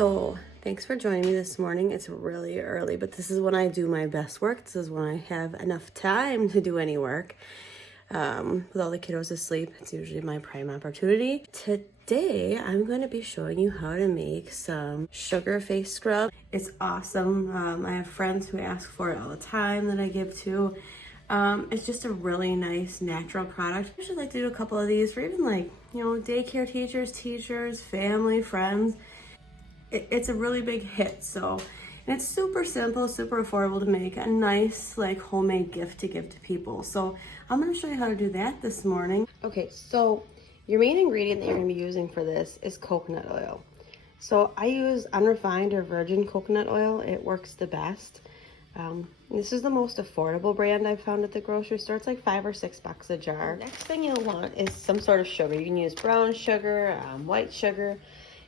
So thanks for joining me this morning. It's really early, but this is when I do my best work. This is when I have enough time to do any work. With all the kiddos asleep, it's usually my prime opportunity. Today, I'm going to be showing you how to make some sugar face scrub. It's awesome. I have friends who ask for it all the time that I give to. It's just a really nice natural product. I usually like to do a couple of these for even daycare teachers, family, friends. It's a really big hit, and it's super simple, super affordable to make, a nice homemade gift to give to people. So I'm going to show you how to do that this morning. Okay, so your main ingredient that you're going to be using for this is coconut oil. So I use unrefined or virgin coconut oil. It works the best. This is the most affordable brand I've found at the grocery store. It's like $5 or $6 a jar. Next thing you'll want is some sort of sugar. You can use brown sugar, white sugar.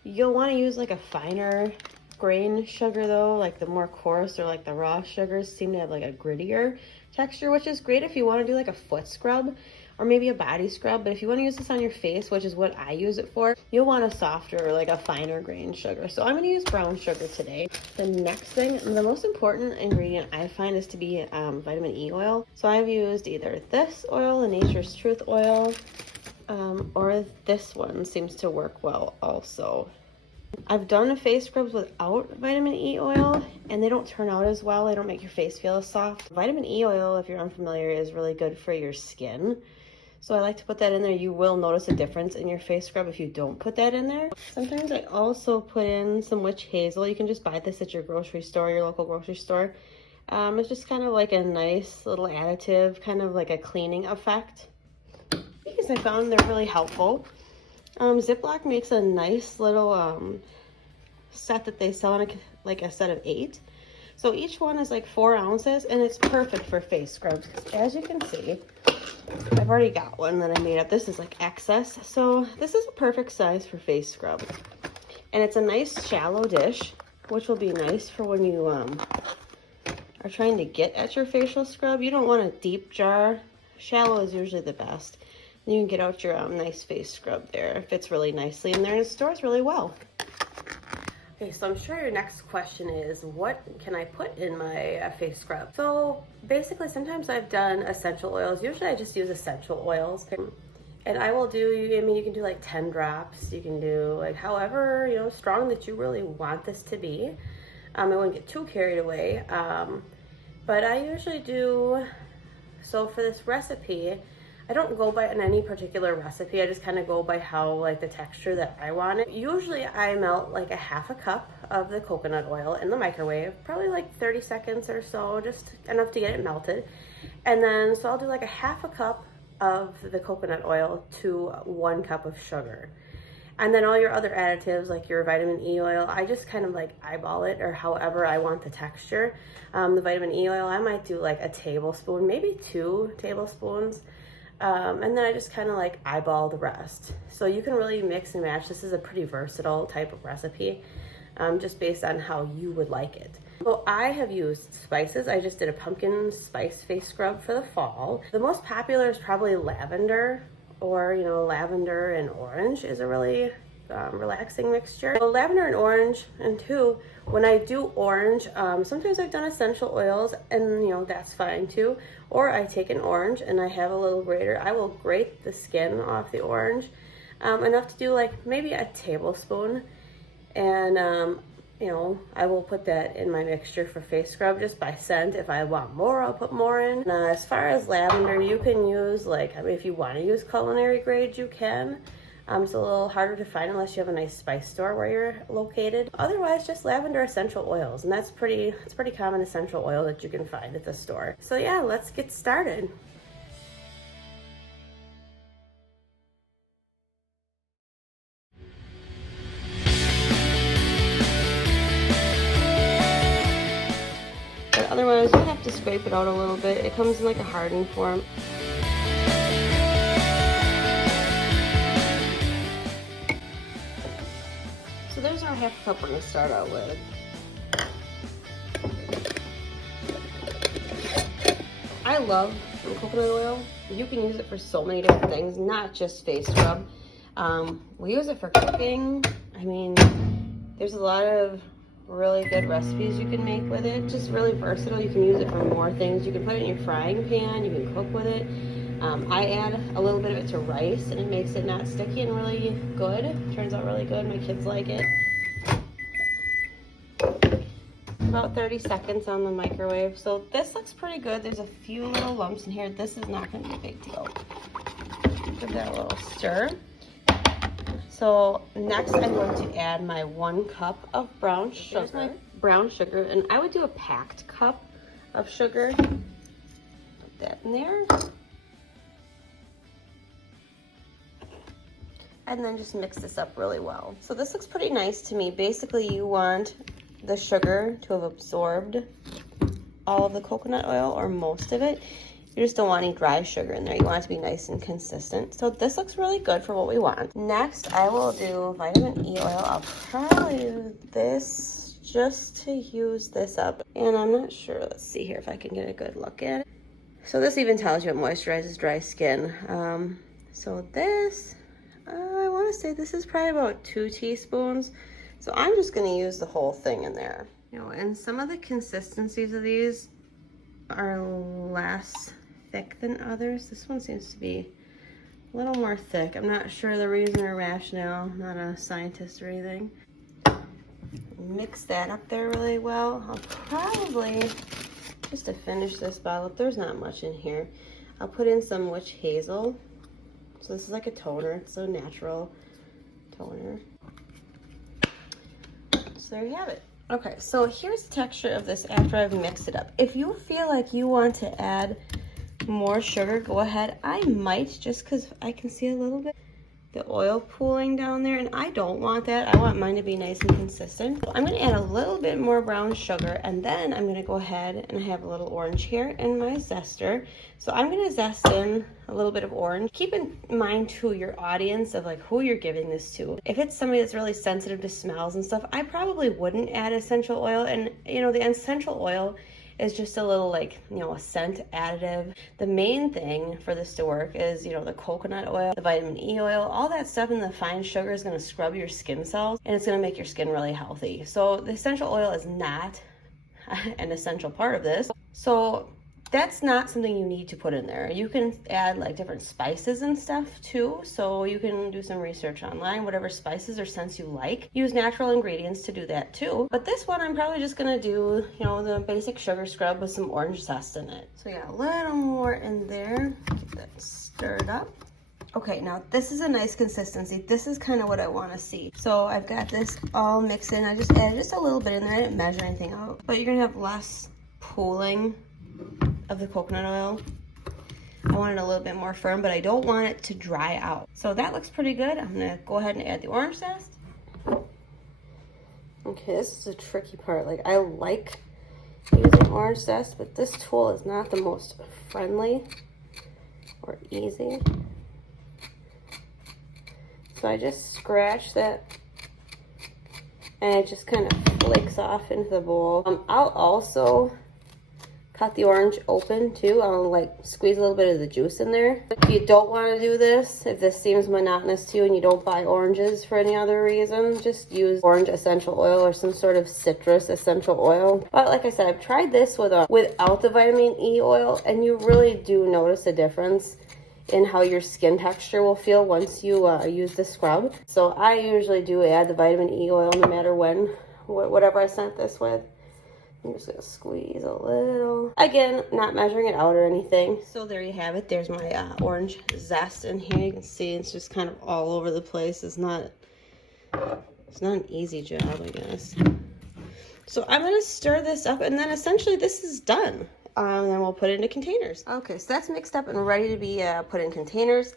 You'll want to use like a finer grain sugar though, like the more coarse or like the raw sugars seem to have like a grittier texture, which is great if you want to do like a foot scrub or maybe a body scrub. But if you want to use this on your face, which is what I use it for, you'll want a softer or like a finer grain sugar. So I'm going to use brown sugar today. The next thing, the most important ingredient I find is to be vitamin E oil. So I've used either this oil, the Nature's Truth oil, or this one seems to work well also. I've done face scrubs without vitamin E oil and they don't turn out as well. They don't make your face feel as soft. Vitamin E oil, if you're unfamiliar, is really good for your skin. So I like to put that in there. You will notice a difference in your face scrub if you don't put that in there. Sometimes I also put in some witch hazel. You can just buy this at your grocery store, your local grocery store. It's just kind of like a nice little additive, kind of like a cleaning effect. Because I found they're really helpful. Ziploc makes a nice little set that they sell in a set of 8. So each one is like 4 ounces and it's perfect for face scrubs. As you can see, I've already got one that I made up. This is like excess. So this is a perfect size for face scrub. And it's a nice shallow dish, which will be nice for when you are trying to get at your facial scrub. You don't want a deep jar. Shallow is usually the best. You can get out your nice face scrub there. It fits really nicely in there and it stores really well. Okay, so I'm sure your next question is, what can I put in my face scrub? So basically, sometimes I've done essential oils. Usually I just use essential oils. And I will do, you can do like 10 drops. You can do like however, strong that you really want this to be. I wouldn't get too carried away. But I usually do, so for this recipe, I don't go by any particular recipe. I just kind of go by how the texture that I want it. Usually I melt like a half a cup of the coconut oil in the microwave, probably like 30 seconds or so, just enough to get it melted. And then, so I'll do like a half a cup of the coconut oil to 1 cup of sugar. And then all your other additives, like your vitamin E oil, I just kind of eyeball it or however I want the texture. The vitamin E oil, I might do like a tablespoon, maybe 2 tablespoons. And then I just kind of eyeball the rest. So you can really mix and match. This is a pretty versatile type of recipe, just based on how you would like it. So I have used spices. I just did a pumpkin spice face scrub for the fall. The most popular is probably lavender, or lavender and orange is a really relaxing mixture. So lavender and orange, and when I do orange, sometimes I've done essential oils and that's fine too. Or I take an orange and I have a little grater. I will grate the skin off the orange, enough to do maybe a tablespoon. And I will put that in my mixture for face scrub just by scent. If I want more, I'll put more in. As far as lavender, you can use if you want to use culinary grade, you can. It's a little harder to find unless you have a nice spice store where you're located. Otherwise, just lavender essential oils, and it's pretty common essential oil that you can find at the store. So yeah, let's get started. But otherwise, you have to scrape it out a little bit. It comes in like a hardening form. So there's our half cup we're going to start out with. I love coconut oil. You can use it for so many different things, not just face scrub. We use it for cooking. I mean, There's a lot of really good recipes you can make with it. Just really versatile. You can use it for more things. You can put it in your frying pan. You can cook with it. I add a little bit of it to rice, and it makes it not sticky and really good. Turns out really good. My kids like it. About 30 seconds on the microwave. So this looks pretty good. There's a few little lumps in here. This is not going to be a big deal. Give that a little stir. So next I'm going to add my 1 cup of brown sugar. Here's my brown sugar, and I would do a packed cup of sugar. Put that in there. And then just mix this up really well. So this looks pretty nice to me. Basically, you want the sugar to have absorbed all of the coconut oil or most of it. You just don't want any dry sugar in there. You want it to be nice and consistent. So this looks really good for what we want. Next, I will do vitamin E oil. I'll probably do this just to use this up. And I'm not sure. Let's see here if I can get a good look at it. So this even tells you it moisturizes dry skin. So this, I want to say this is probably about 2 teaspoons. So I'm just going to use the whole thing in there. You know, and some of the consistencies of these are less thick than others. This one seems to be a little more thick. I'm not sure the reason or rationale. I'm not a scientist or anything. Mix that up there really well. I'll probably, just to finish this bottle, if there's not much in here, I'll put in some witch hazel. So this is like a toner. It's a natural toner. So there you have it. Okay, so here's the texture of this after I've mixed it up. If you feel like you want to add more sugar, go ahead. I might, just because I can see a little bit the oil pooling down there, and I don't want that. I want mine to be nice and consistent. So I'm going to add a little bit more brown sugar, and then I'm going to go ahead and have a little orange here in my zester. So I'm going to zest in a little bit of orange. Keep in mind too your audience of like who you're giving this to. If it's somebody that's really sensitive to smells and stuff, I probably wouldn't add essential oil. And you know, the essential oil is just a little, like, you know, a scent additive. The main thing for this to work is, you know, the coconut oil, the vitamin E oil, all that stuff in the fine sugar is going to scrub your skin cells, and it's going to make your skin really healthy. So the essential oil is not an essential part of this. So that's not something you need to put in there. You can add like different spices and stuff too. So you can do some research online, whatever spices or scents you like. Use natural ingredients to do that too. But this one, I'm probably just gonna do, you know, the basic sugar scrub with some orange zest in it. So yeah, a little more in there. Get that stirred up. Okay, now this is a nice consistency. This is kind of what I want to see. So I've got this all mixed in. I just added just a little bit in there. I didn't measure anything out. But you're gonna have less pooling of the coconut oil. I want it a little bit more firm, but I don't want it to dry out. So that looks pretty good. I'm gonna go ahead and add the orange zest. Okay, this is a tricky part. Like, I like using orange zest, but this tool is not the most friendly or easy. So I just scratch that, and it just kind of flakes off into the bowl. I'll also cut the orange open too. I'll like squeeze a little bit of the juice in there. If you don't want to do this, if this seems monotonous to you and you don't buy oranges for any other reason, just use orange essential oil or some sort of citrus essential oil. But like I said, I've tried this without the vitamin E oil, and you really do notice a difference in how your skin texture will feel once you use the scrub. So I usually do add the vitamin E oil no matter whatever I scent this with. I'm just gonna squeeze a little. Again, not measuring it out or anything. So there you have it. There's my orange zest in here. You can see it's just kind of all over the place. It's not an easy job, I guess. So I'm gonna stir this up, and then essentially this is done. And then we'll put it into containers. Okay, so that's mixed up and ready to be put in containers.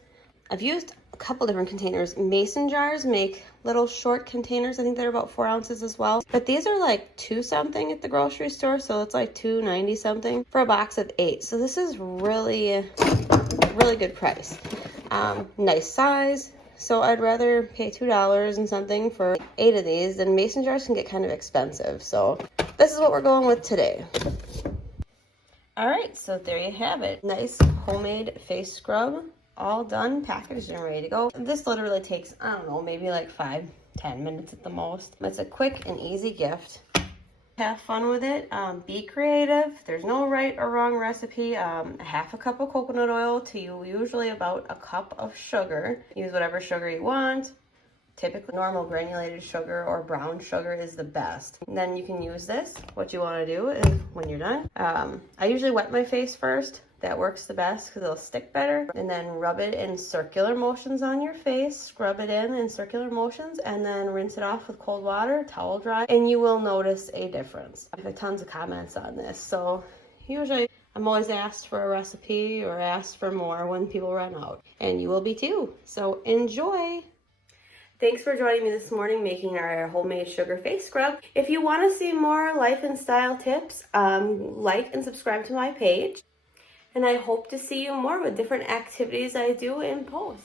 I've used a couple different containers. Mason jars make little short containers. I think they're about 4 ounces as well. But these are like $2 something at the grocery store, so it's like $2.90 something for a box of 8. So this is really good price. Nice size. So I'd rather pay $2 and something for 8 of these. Then mason jars can get kind of expensive. So this is what we're going with today. All right, so there you have it. Nice homemade face scrub, all done, packaged, and ready to go. This literally takes, I don't know, maybe like 5 10 minutes at the most. It's a quick and easy gift. Have fun with it. Be creative. There's no right or wrong recipe. Half a cup of coconut oil to usually about a cup of sugar. Use whatever sugar you want. Typically, normal granulated sugar or brown sugar is the best. And then you can use this. What you want to do is, when you're done, I usually wet my face first. That works the best because it'll stick better. And then rub it in circular motions on your face. Scrub it in circular motions and then rinse it off with cold water, towel dry, and you will notice a difference. I've had tons of comments on this. So usually I'm always asked for a recipe or asked for more when people run out. And you will be too. So enjoy. Thanks for joining me this morning making our homemade sugar face scrub. If you want to see more life and style tips, like and subscribe to my page. And I hope to see you more with different activities I do and post.